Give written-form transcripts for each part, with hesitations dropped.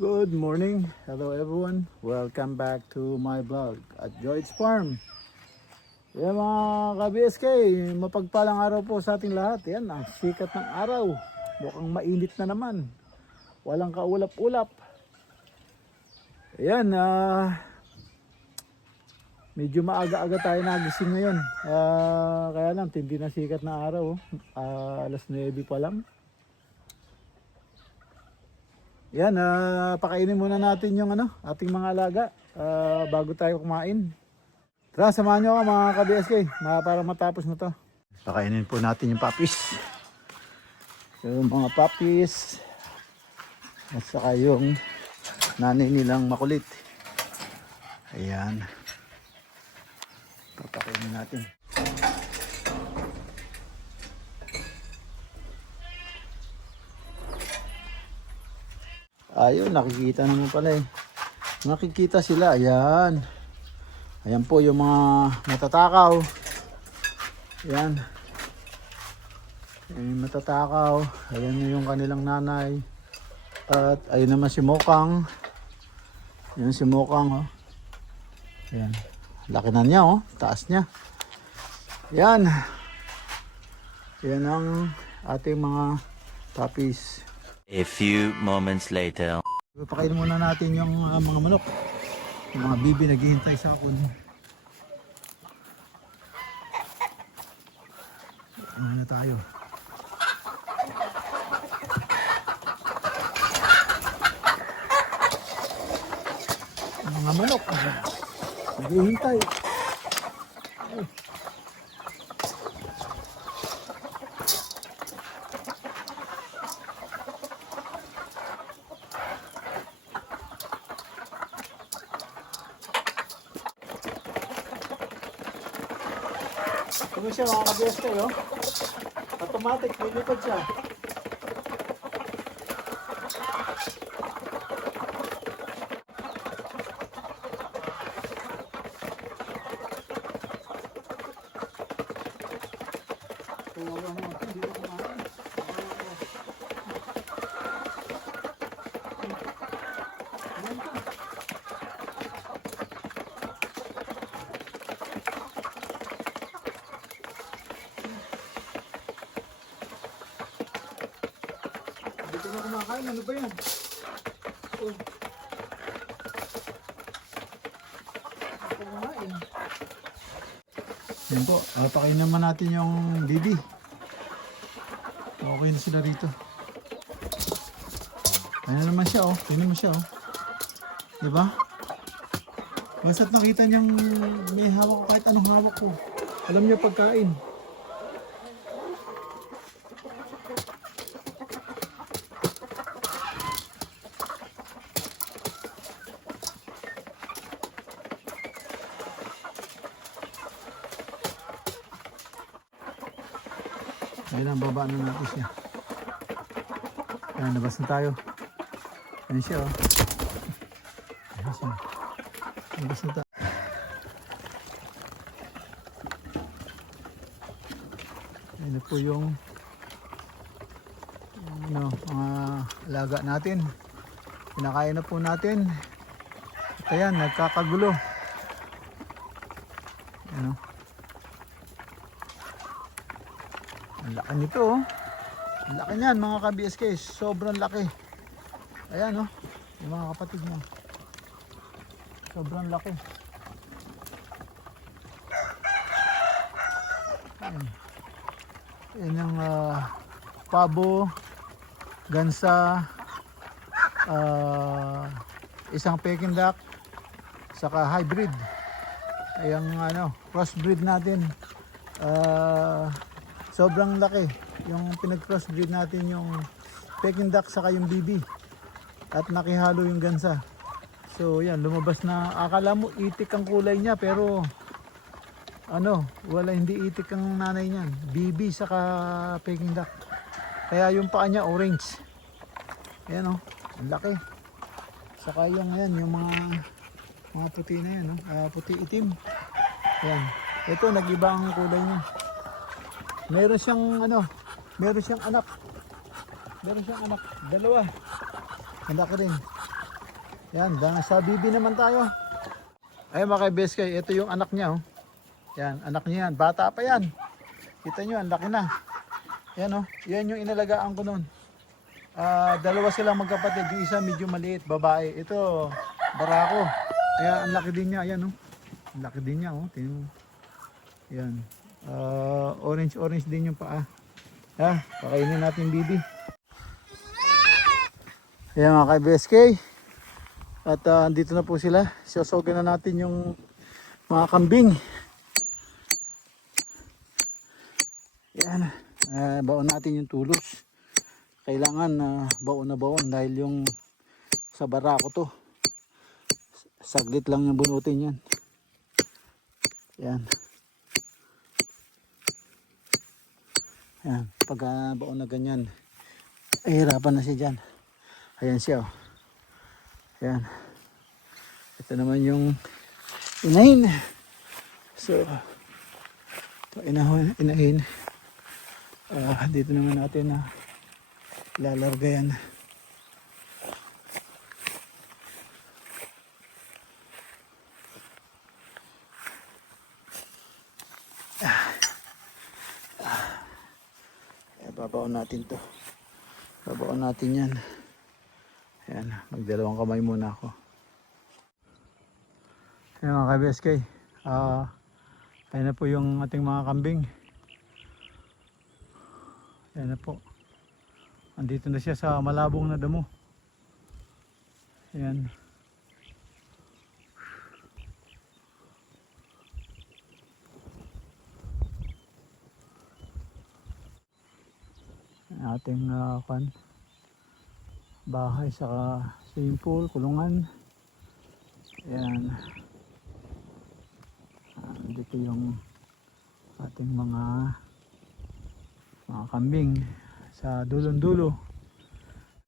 Good morning. Hello everyone. Welcome back to my vlog at George Farm. Yan mga ka-BSK, mapagpalang araw po sa ating lahat. Yan, ang sikat ng araw. Mukhang mainit na naman. Walang kaulap-ulap. Yan, medyo maaga-aga tayo nagising ngayon. Kaya lang, tindi na sikat na araw. Alas 9 pa lang. Yan, pakainin muna natin yung ating mga alaga bago tayo kumain. Tara, samahan nyo ako mga ka-BSK para matapos na to. Pakainin po natin yung puppies. Yung mga puppies at saka yung nanay nilang makulit. Ayan. Papakainin natin. Ayun, nakikita naman pala eh. Nakikita sila, ayan. Ayan po yung mga matatakaw. Ayan. Ayan yung matatakaw. Ayan yung kanilang nanay. At ayun naman si Mokang. Ayan si Mokang, oh. Ayan. Laki na niya, oh. Taas niya. Ayan. Ayan ang ating mga puppies. A few moments later. Pakainin muna natin yung mga manok. Yung mga bibi naghihintay sa akin. Ano na tayo? Yung mga manok naghihintay. Ano siya mga ka-BSK, oh? Automatic, lilipad siya. Dito na kumakain, ano ba yan? Oh. Kumain. Yan po, pakain naman natin yung bibi. Okay na sila rito. Ayan naman siya, oh. Tingnan mo siya, oh. Diba? Basta't nakita niyang may hawak ko, kahit anong hawak ko. Alam niya pagkain. Ayan, baba na natin siya. Ayan, labas na tayo. Ayan siya, oh. Ayan siya. Labas na tayo. Ayan na po yung mga alaga natin. Pinakain na po natin. At ayan, nagkakagulo. Ayan, oh. Ang laki nito, oh. Ang laki niyan mga ka-BSK. Sobrang laki. Ayan, oh. Yung mga kapatid niya. Sobrang laki. Ayan. Ayan yung pabo, gansa, isang Peking duck, saka hybrid. Ayan crossbreed natin. Sobrang laki yung pinag-crossbreed natin yung Peking duck saka yung BB at nakihalo yung gansa. So yan, lumabas na, akala mo itik ang kulay niya pero wala, hindi itik ang nanay niyan, BB saka Peking duck. Kaya yung paa niya orange. Ayan, oh, ang laki. Saka yung yung mga puti na yan, puti itim. Ayan, ito nag-iba ang kulay niya. Meron siyang meron siyang anak. Dalawa. Anak rin. Yan, sa bibi naman tayo. Ay mga ka-BSK, ito yung anak niya oh. Yan, anak niya yan. Bata pa yan. Kita nyo, ang laki na. Yan oh, yan yung inalagaan ko noon. Dalawa silang magkapatid. Yung isa medyo maliit, babae. Ito, barako. Kaya ang laki din niya, ayan oh. Ang laki din niya oh, tingnan mo. Yan. Orange din yung paa. Pakainin natin bibi. Ayan mga ka-BSK. At andito na po sila. Sosogan na natin yung mga kambing. Yan. Baon natin yung tulos. Kailangan baon na baon dahil yung sa barako to. Saglit lang yung bunutin yan. Yan. Yan. Pag baon na ganyan, ay hirapan na siya dyan. Ayan siya oh. Yan. Ito naman yung inahin. So, ito inahin. Dito naman natin na lalarga yan. Babaon natin to. Babaon natin yan. Ayan, magdalawang kamay muna ako. Ayan mga ka-BSK, ayan na po yung ating mga kambing. Ayan na po. Andito na siya sa malabong na damo. Ayan. Ating bahay sa swimming pool, kulungan. Ayan. Dito yung ating mga kambing sa dulong-dulo.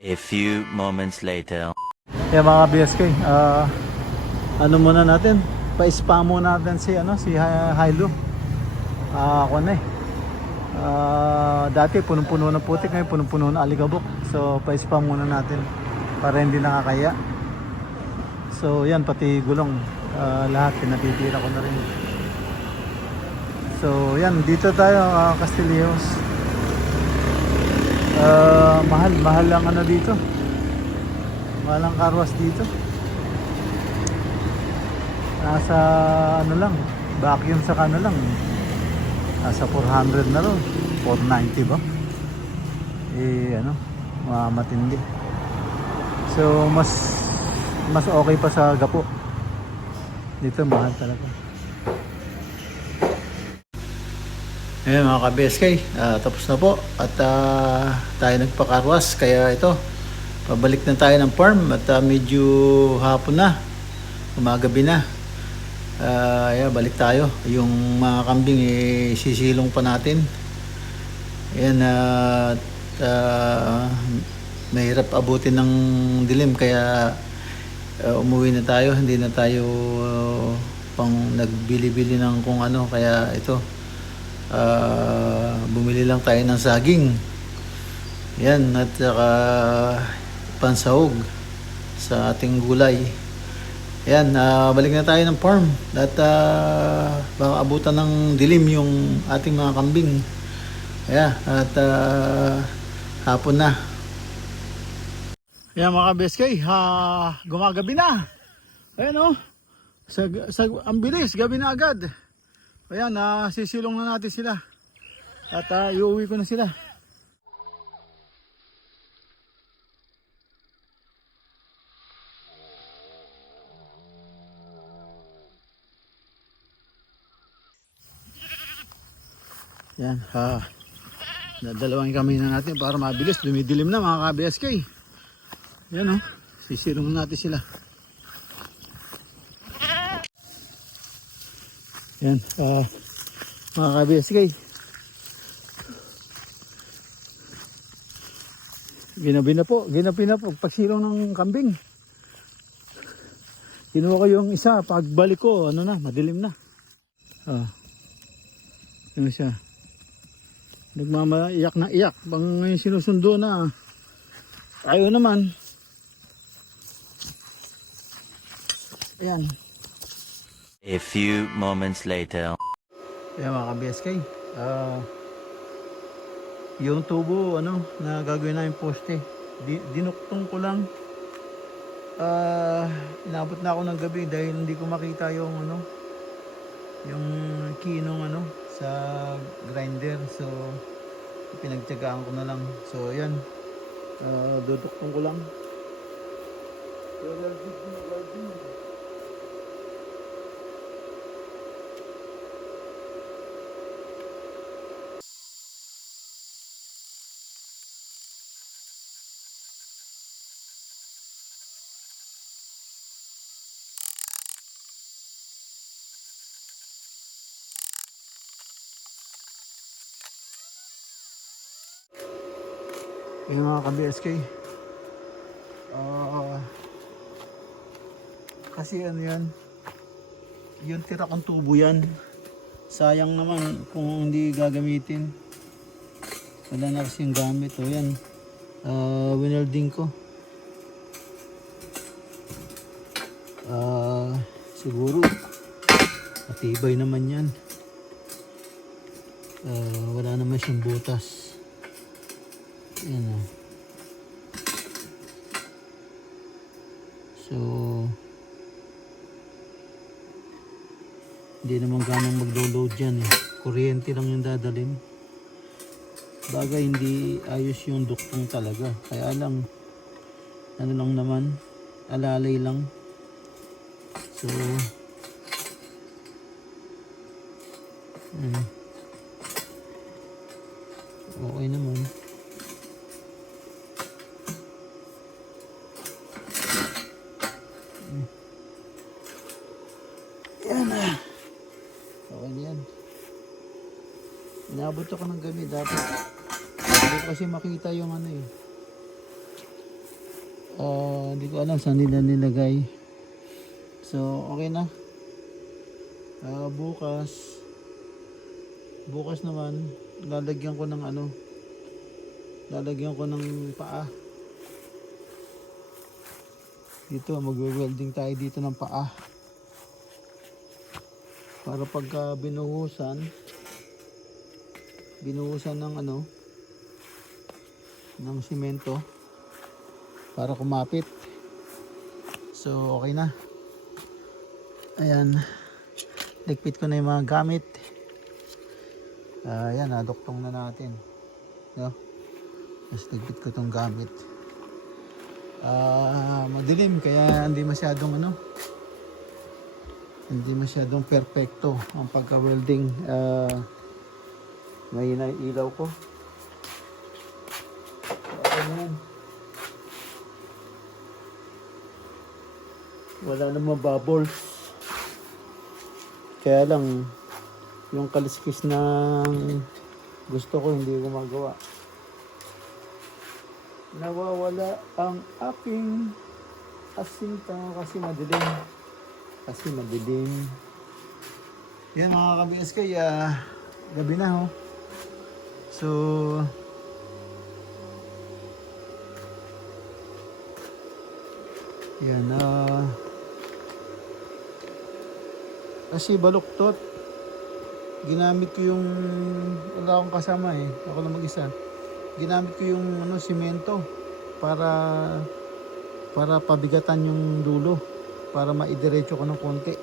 A few moments later. Ayan mga BSK, ano muna natin? Pa-spam muna natin si Hilo. Dati punong-puno ng putik, ngayon punong-puno ng alikabok. So pa-spam muna natin para hindi nakakaya. So yan, pati gulong, lahat pinatitira ko na rin. So yan, dito tayo Castillejos. Mahal lang dito. Mahal ang karwas dito. Nasa lang, vacuum sa lang. Nasa 400 na ron. 490 ba? Matindi. So mas okay pa sa Gapo. Dito mahal talaga. Ayan mga ka-BSK, tapos na po at tayo nagpakarwas, kaya ito pabalik na tayo ng farm at medyo hapon na, umagabi na. Balik tayo. Yung mga kambing sisilong pa natin. Ayan, mahirap abutin ng dilim kaya umuwi na tayo, hindi na tayo pang nagbili-bili ng kung ano, kaya ito bumili lang tayo ng saging. Yan, at saka pansahog sa ating gulay. Yan, balik na tayo ng farm at baka abutan ng dilim yung ating mga kambing. Ayan, at hapon na. Ayan mga BSK, gumagabi na. Ayan ang bilis, gabi na agad. Ayan, sisilong na natin sila. At iuwi ko na sila. Yan, dadalawin kami na natin para mabilis. Dumidilim na mga ka-BSK. Yan sisilong na natin sila. Yan, mga ka-BSK. Ginabi na po pagsilong ng kambing. Kinuha ko yung isa, pagbalik ko madilim na. Ano siya, nagmamaiyak na iyak bang sinusundo na ayaw naman. Ayan. A few moments later. Ayan mga ka-BSK. Yung tubo na gagawin namin poste. Dinuktong ko lang. Inabot na ako ng gabi dahil hindi ko makita yung yung key nung sa grinder. So pinagtiyagaan ko na lang. So ayan. Duduktong ko lang. Yung mga ka-BSK, kasi yan, yung tira kong tubo yan, sayang naman kung hindi gagamitin, wala na kasing gamit. O yan, winelding ko, siguro matibay naman yan. Wala naman siyang butas. Ayan o. So hindi naman ganong maglo-load yan eh. Kuryente lang yung dadalhin. Bagay hindi ayos yung duktong talaga. Kaya lang lang naman, alalay lang. So okay naman. Yan na. Okay na yan. Inabot ako ng gabi dapat. Hindi ko kasi makita yung hindi ko alam saan nila nilagay. So okay na. Bukas naman lalagyan ko ng lalagyan ko ng paa. Dito magwe-welding tayo dito ng paa. Para pagka binuhusan ng simento para kumapit. So okay na. Ayan, ligpit ko na yung mga gamit. Ayan, naduktong na natin, no? Tapos ligpit ko tong gamit. Madilim kaya hindi masyadong perfecto ang pagka-welding. Mahina yung ilaw ko. Okay na yan. Wala namang bubbles. Kaya lang yung kaliskis ng gusto ko hindi gumagawa. Nawawala ang aking asinta kasi madilim. Yan mga ka-BSK, gabi na So yan kasi baluktot. Ginamit ko yung wala akong kasama ako lang mag-isa. Ginamit ko yung simento para pabigatan yung dulo para maidiretso ko ng konti.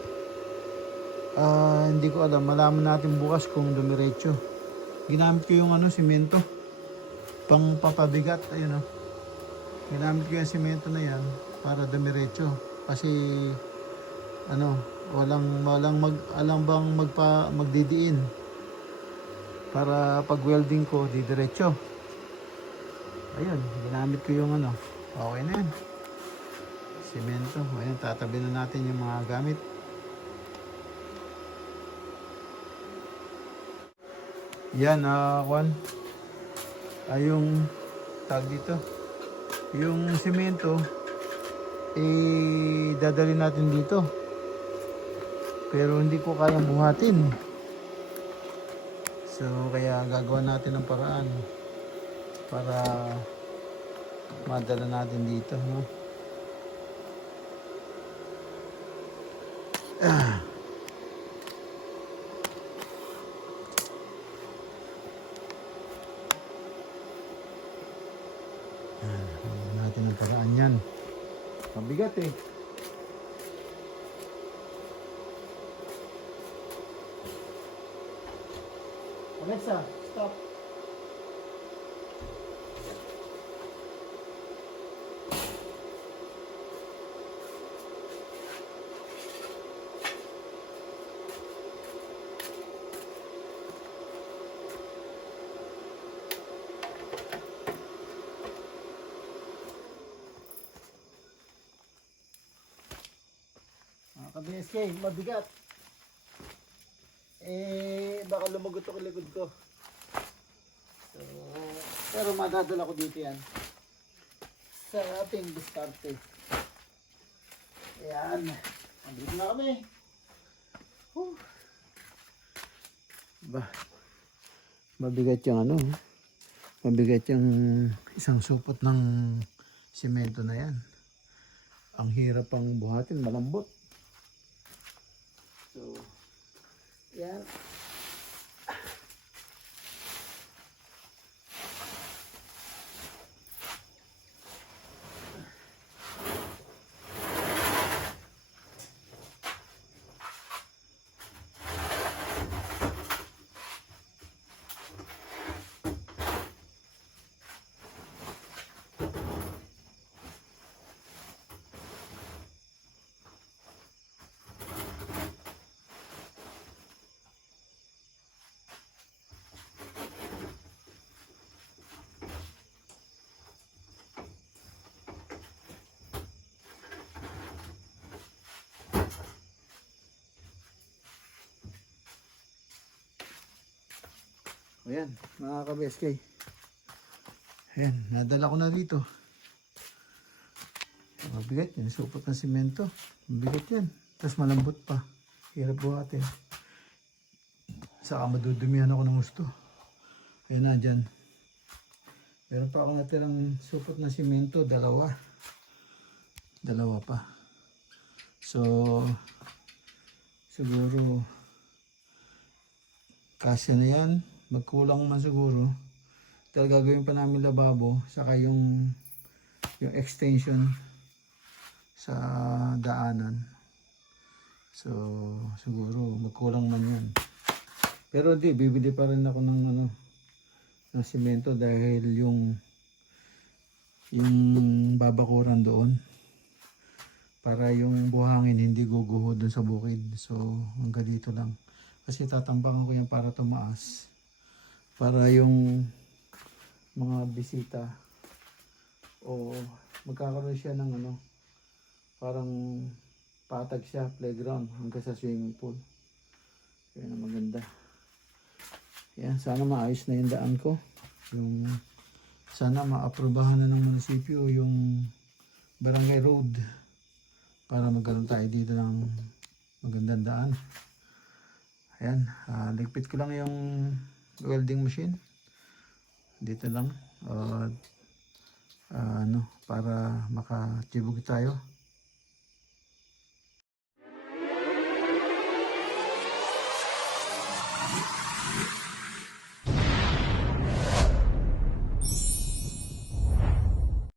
Hindi ko alam, malaman natin bukas kung dumiretso. Ginamit ko yung simento pang papabigat. Ayun ginamit ko yung simento na yan para dumiretso kasi walang magdidiin para pag welding ko didiretso. Ayun, ginamit ko yung okay na yan, simento. Ayun, tatabi na natin yung mga gamit. Yan, yung tag dito, yung simento dadalhin natin dito pero hindi ko kayang buhatin. So kaya gagawa natin ng paraan para madala natin dito, Ah. Hindi natin ang paraan yan. Mabigat eh. Alexa, stop. Mga ka-BSK, mabigat. Baka lumagot ako likod ko. So, pero madadala ko dito yan. Sa ating diskarte. Ayan. Andito na kami. Ba, mabigat yung ano. Mabigat yung isang supot ng simento na yan. Ang hirap pang buhatin, malambot. So, yan. Ayan, mga ka-BSK. Ayan, nadala ko na dito. Mabigat yan, supot ng simento. Mabigat yan. Tapos malambot pa. Hirap buhatin. Saka madudumihan ako ng gusto. Ayan na dyan. Meron pa ako natirang supot na simento, dalawa. Dalawa pa. So, siguro kasya na yan. Magkulang man siguro. Dahil gagawin pa namin lababo. Saka yung extension sa daanan. So, siguro magkulang man yan. Pero di, bibili pa rin ako ng ano, ng simento dahil yung babakuran doon para yung buhangin hindi guguho doon sa bukid. So, hanggang dito lang. Kasi tatambangan ko yan para tumaas. Para yung mga bisita o magkakaroon siya ng ano, parang patag siya, playground hanggang sa swimming pool. Kaya na maganda. Yan, sana maayos na yung daan ko. Sana maaprubahan na ng munisipyo yung barangay road para magkaroon tayo dito ng magandang daan. Ayan, ligpit ko lang yung welding machine. Dito lang. Para makatibog tayo.